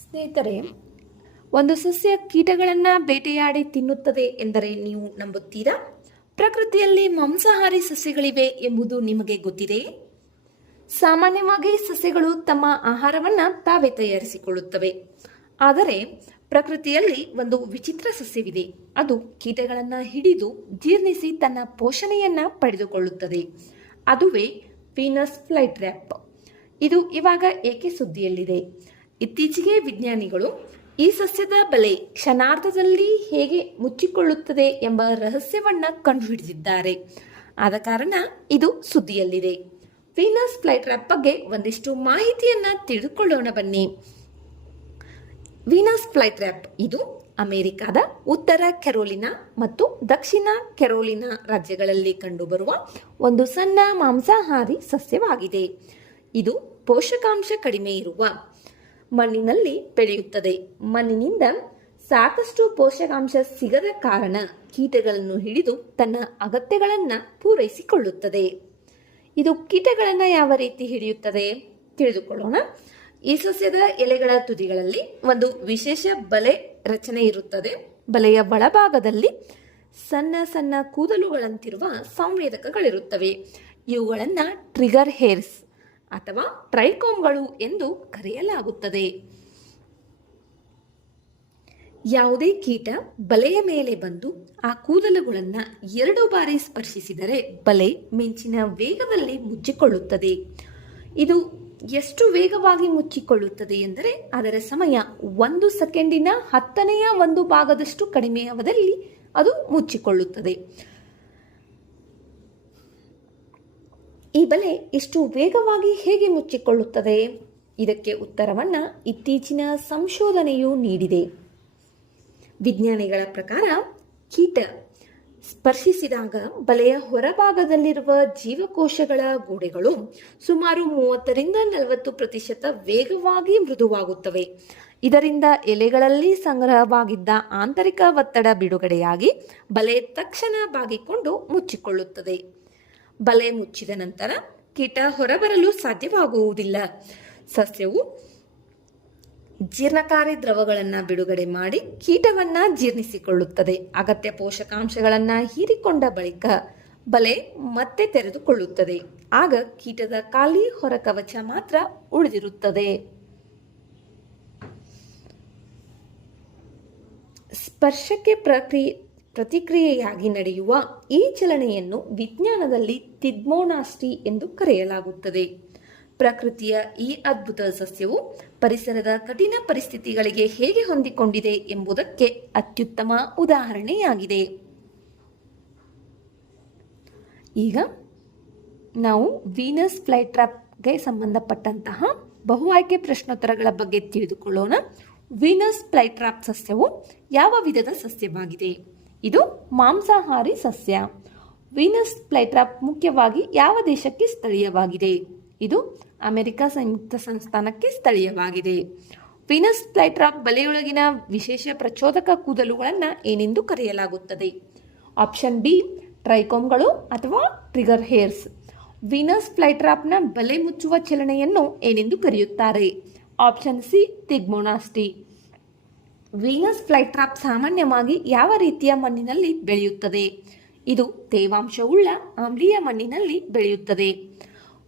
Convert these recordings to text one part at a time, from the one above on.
ಸ್ನೇಹಿತರೆ, ಒಂದು ಸಸ್ಯ ಕೀಟಗಳನ್ನು ಬೇಟೆಯಾಡಿ ತಿನ್ನುತ್ತದೆ ಎಂದರೆ ನೀವು ನಂಬುತ್ತೀರಾ? ಪ್ರಕೃತಿಯಲ್ಲಿ ಮಾಂಸಾಹಾರಿ ಸಸ್ಯಗಳಿವೆ ಎಂಬುದು ನಿಮಗೆ ಗೊತ್ತಿದೆ? ಸಾಮಾನ್ಯವಾಗಿ ಸಸ್ಯಗಳು ತಮ್ಮ ಆಹಾರವನ್ನು ತಾವೇ ತಯಾರಿಸಿಕೊಳ್ಳುತ್ತವೆ. ಆದರೆ ಪ್ರಕೃತಿಯಲ್ಲಿ ಒಂದು ವಿಚಿತ್ರ ಸಸ್ಯವಿದೆ. ಅದು ಕೀಟಗಳನ್ನು ಹಿಡಿದು ಜೀರ್ಣಿಸಿ ತನ್ನ ಪೋಷಣೆಯನ್ನ ಪಡೆದುಕೊಳ್ಳುತ್ತದೆ. ಅದುವೇ ವೀನಸ್ ಫ್ಲೈಟ್ರ್ಯಾಪ್. ಇದು ಇವಾಗ ಏಕೆ ಸುದ್ದಿಯಲ್ಲಿದೆ? ಇತ್ತೀಚೆಗೆ ವಿಜ್ಞಾನಿಗಳು ಈ ಸಸ್ಯದ ಬಲೆ ಕ್ಷಣಾರ್ಧದಲ್ಲಿ ಹೇಗೆ ಮುಚ್ಚಿಕೊಳ್ಳುತ್ತದೆ ಎಂಬ ರಹಸ್ಯವನ್ನ ಕಂಡುಹಿಡಿದಿದ್ದಾರೆ. ಆದ ಕಾರಣ ಇದು ಸುದ್ದಿಯಲ್ಲಿದೆ. ವೀನಸ್ ಫ್ಲೈಟ್ರ್ಯಾಪ್ ಬಗ್ಗೆ ಒಂದಿಷ್ಟು ಮಾಹಿತಿಯನ್ನ ತಿಳಿದುಕೊಳ್ಳೋಣ ಬನ್ನಿ. ವೀನಸ್ ಫ್ಲೈಟ್ರ್ಯಾಪ್ ಇದು ಅಮೆರಿಕಾದ ಉತ್ತರ ಕೆರೋಲಿನಾ ಮತ್ತು ದಕ್ಷಿಣ ಕೆರೋಲಿನಾ ರಾಜ್ಯಗಳಲ್ಲಿ ಕಂಡುಬರುವ ಒಂದು ಸಣ್ಣ ಮಾಂಸಾಹಾರಿ ಸಸ್ಯವಾಗಿದೆ. ಇದು ಪೋಷಕಾಂಶ ಕಡಿಮೆ ಇರುವ ಮಣ್ಣಿನಲ್ಲಿ ಬೆಳೆಯುತ್ತದೆ. ಮಣ್ಣಿನಿಂದ ಸಾಕಷ್ಟು ಪೋಷಕಾಂಶ ಸಿಗದ ಕಾರಣ ಕೀಟಗಳನ್ನು ಹಿಡಿದು ತನ್ನ ಅಗತ್ಯಗಳನ್ನು ಪೂರೈಸಿಕೊಳ್ಳುತ್ತದೆ. ಇದು ಕೀಟಗಳನ್ನು ಯಾವ ರೀತಿ ಹಿಡಿಯುತ್ತದೆ ತಿಳಿದುಕೊಳ್ಳೋಣ. ಈ ಸಸ್ಯದ ಎಲೆಗಳ ತುದಿಗಳಲ್ಲಿ ಒಂದು ವಿಶೇಷ ಬಲೆ ರಚನೆ ಇರುತ್ತದೆ. ಬಲೆಯ ಒಳಭಾಗದಲ್ಲಿ ಸಣ್ಣ ಸಣ್ಣ ಕೂದಲುಗಳಂತಿರುವ ಸಂವೇದಕಗಳಿರುತ್ತವೆ. ಇವುಗಳನ್ನು ಟ್ರಿಗರ್ ಹೇರ್ಸ್ ಅಥವಾ ಟ್ರೈಕೋಮ್ಗಳು ಎಂದು ಕರೆಯಲಾಗುತ್ತದೆ. ಯಾವುದೇ ಕೀಟ ಬಲೆಯ ಮೇಲೆ ಬಂದು ಆ ಕೂದಲುಗಳನ್ನು 2 ಬಾರಿ ಸ್ಪರ್ಶಿಸಿದರೆ ಬಲೆ ಮಿಂಚಿನ ವೇಗದಲ್ಲಿ ಮುಚ್ಚಿಕೊಳ್ಳುತ್ತದೆ. ಇದು ಎಷ್ಟು ವೇಗವಾಗಿ ಮುಚ್ಚಿಕೊಳ್ಳುತ್ತದೆ ಎಂದರೆ ಅದರ ಸಮಯ 1 ಸೆಕೆಂಡಿನ 1/10 ಭಾಗದಷ್ಟು ಕಡಿಮೆ ಅವಧಿಯಲ್ಲಿ ಅದು ಮುಚ್ಚಿಕೊಳ್ಳುತ್ತದೆ. ಈ ಬಲೆ ಇಷ್ಟು ವೇಗವಾಗಿ ಹೇಗೆ ಮುಚ್ಚಿಕೊಳ್ಳುತ್ತದೆ? ಇದಕ್ಕೆ ಉತ್ತರವನ್ನ ಇತ್ತೀಚಿನ ಸಂಶೋಧನೆಯು ನೀಡಿದೆ. ವಿಜ್ಞಾನಿಗಳ ಪ್ರಕಾರ ಕೀಟ ಸ್ಪರ್ಶಿಸಿದಾಗ ಬಲೆಯ ಹೊರಭಾಗದಲ್ಲಿರುವ ಜೀವಕೋಶಗಳ ಗೋಡೆಗಳು ಸುಮಾರು 30-40% ವೇಗವಾಗಿ ಮೃದುವಾಗುತ್ತವೆ. ಇದರಿಂದ ಎಲೆಗಳಲ್ಲಿ ಸಂಗ್ರಹವಾಗಿದ್ದ ಆಂತರಿಕ ಒತ್ತಡ ಬಿಡುಗಡೆಯಾಗಿ ಬಲೆ ತಕ್ಷಣ ಬಾಗಿಕೊಂಡು ಮುಚ್ಚಿಕೊಳ್ಳುತ್ತದೆ. ಬಲೆ ಮುಚ್ಚಿದ ನಂತರ ಕೀಟ ಹೊರಬರಲು ಸಾಧ್ಯವಾಗುವುದಿಲ್ಲ. ಸಸ್ಯವು ಜೀರ್ಣಕಾರಿ ದ್ರವಗಳನ್ನು ಬಿಡುಗಡೆ ಮಾಡಿ ಕೀಟವನ್ನು ಜೀರ್ಣಿಸಿಕೊಳ್ಳುತ್ತದೆ. ಅಗತ್ಯ ಪೋಷಕಾಂಶಗಳನ್ನು ಹೀರಿಕೊಂಡ ಬಳಿಕ ಬಲೆ ಮತ್ತೆ ತೆರೆದುಕೊಳ್ಳುತ್ತದೆ. ಆಗ ಕೀಟದ ಖಾಲಿ ಹೊರಕವಚ ಮಾತ್ರ ಉಳಿದಿರುತ್ತದೆ. ಸ್ಪರ್ಶಕ್ಕೆ ಪ್ರತಿಕ್ರಿಯೆಯಾಗಿ ನಡೆಯುವ ಈ ಚಲನೆಯನ್ನು ವಿಜ್ಞಾನದಲ್ಲಿ ತಿಗ್ಮೋನಾಸ್ಟಿ ಎಂದು ಕರೆಯಲಾಗುತ್ತದೆ. ಪ್ರಕೃತಿಯ ಈ ಅದ್ಭುತ ಸಸ್ಯವು ಪರಿಸರದ ಕಠಿಣ ಪರಿಸ್ಥಿತಿಗಳಿಗೆ ಹೇಗೆ ಹೊಂದಿಕೊಂಡಿದೆ ಎಂಬುದಕ್ಕೆ ಅತ್ಯುತ್ತಮ ಉದಾಹರಣೆಯಾಗಿದೆ. ಈಗ ನಾವು ವೀನಸ್ ಫ್ಲೈಟ್ರ್ಯಾಪ್ಗೆ ಸಂಬಂಧಪಟ್ಟಂತಹ ಬಹು ಆಯ್ಕೆ ಪ್ರಶ್ನೋತ್ತರಗಳ ಬಗ್ಗೆ ತಿಳಿದುಕೊಳ್ಳೋಣ. ವೀನಸ್ ಫ್ಲೈಟ್ರ್ಯಾಪ್ ಸಸ್ಯವು ಯಾವ ವಿಧದ ಸಸ್ಯವಾಗಿದೆ? ಇದು ಮಾಂಸಾಹಾರಿ ಸಸ್ಯ. ವೀನಸ್ ಫ್ಲೈಟ್ರ್ಯಾಪ್ ಮುಖ್ಯವಾಗಿ ಯಾವ ದೇಶಕ್ಕೆ ಸ್ಥಳೀಯವಾಗಿದೆ? ಇದು ಅಮೆರಿಕ ಸಂಯುಕ್ತ ಸಂಸ್ಥಾನಕ್ಕೆ ಸ್ಥಳೀಯವಾಗಿದೆ. ವೀನಸ್ ಫ್ಲೈಟ್ರ್ಯಾಪ್ ಬಲೆಯೊಳಗಿನ ವಿಶೇಷ ಪ್ರಚೋದಕ ಕೂದಲುಗಳನ್ನು ಏನೆಂದು ಕರೆಯಲಾಗುತ್ತದೆ? ಆಪ್ಷನ್ ಬಿ ಟ್ರೈಕೋಮ್ಗಳು ಅಥವಾ ಟ್ರಿಗರ್ ಹೇರ್ಸ್. ವೀನಸ್ ಫ್ಲೈಟ್ರ್ಯಾಪ್ನ ಬಲೆ ಮುಚ್ಚುವ ಚಲನೆಯನ್ನು ಏನೆಂದು ಕರೆಯುತ್ತಾರೆ? Option C thigmonasty. Venus flytrap ಸಾಮಾನ್ಯವಾಗಿ ಯಾವ ರೀತಿಯ ಮಣ್ಣಿನಲ್ಲಿ ಬೆಳೆಯುತ್ತದೆ? ಇದು ತೇವಾಂಶವುಳ್ಳ ಆಮ್ಲೀಯ ಮಣ್ಣಿನಲ್ಲಿ ಬೆಳೆಯುತ್ತದೆ.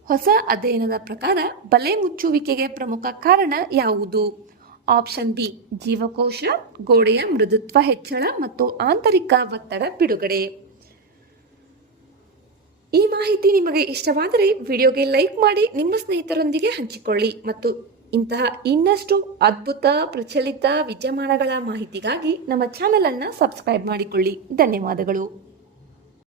ಹೊಸ ಅಧ್ಯಯನದ ಪ್ರಕಾರ ಬಲೆ ಮುಚ್ಚುವಿಕೆಗೆ ಪ್ರಮುಖ ಕಾರಣ ಯಾವುದು? ಆಪ್ಷನ್ ಬಿ ಜೀವಕೋಶ ಗೋಡೆಯ ಮೃದುತ್ವ ಹೆಚ್ಚಳ ಮತ್ತು ಆಂತರಿಕ ಒತ್ತಡ ಬಿಡುಗಡೆ. ಈ ಮಾಹಿತಿ ನಿಮಗೆ ಇಷ್ಟವಾದರೆ ವಿಡಿಯೋಗೆ ಲೈಕ್ ಮಾಡಿ, ನಿಮ್ಮ ಸ್ನೇಹಿತರೊಂದಿಗೆ ಹಂಚಿಕೊಳ್ಳಿ ಮತ್ತು ಇಂತಹ ಇನ್ನಷ್ಟು ಅದ್ಭುತ ಪ್ರಚಲಿತ ವಿದ್ಯಮಾನಗಳ ಮಾಹಿತಿಗಾಗಿ ನಮ್ಮ ಚಾನೆಲ್ ಅನ್ನು ಸಬ್ಸ್ಕ್ರೈಬ್ ಮಾಡಿಕೊಳ್ಳಿ. ಧನ್ಯವಾದಗಳು.